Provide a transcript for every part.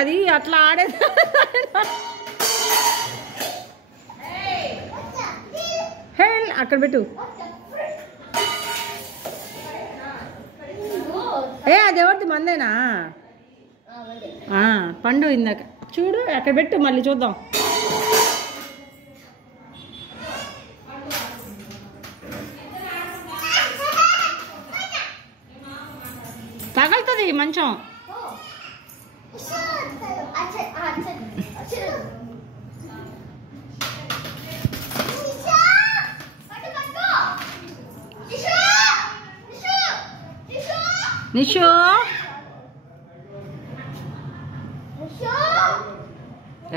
అది అట్లా ఆడేది. హే అక్కడ పెట్టు. అది ఎవరిది? మందేనా? పండు ఇందాక చూడు అక్కడ పెట్టు, మళ్ళీ చూద్దాం. తగలుతుంది మంచం. నిషు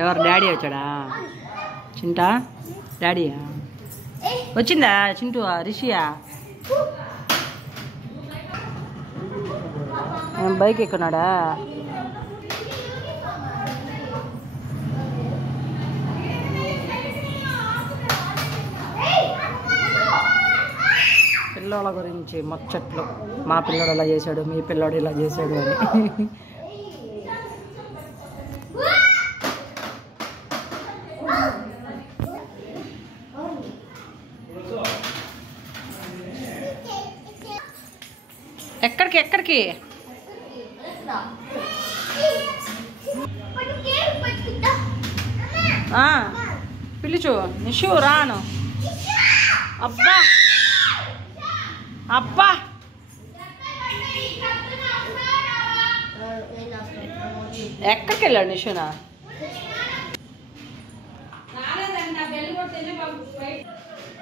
ఎవరు? డాడీ వచ్చాడా? చింటా డాడీయా? వచ్చిందా చింటూ? రిషియా? బైక్ ఎక్కున్నాడా? పిల్లోళ్ళ గురించి ముచ్చట్లు. మా పిల్లోడు ఇలా చేశాడు, మీ పిల్లోడు ఇలా చేశాడు అని. ఎక్కడికి ఎక్కడికి? పిలుచు. నిషు రాను. అబ్బా అబ్బా ఎక్కడికి వెళ్ళాడు నిషునా?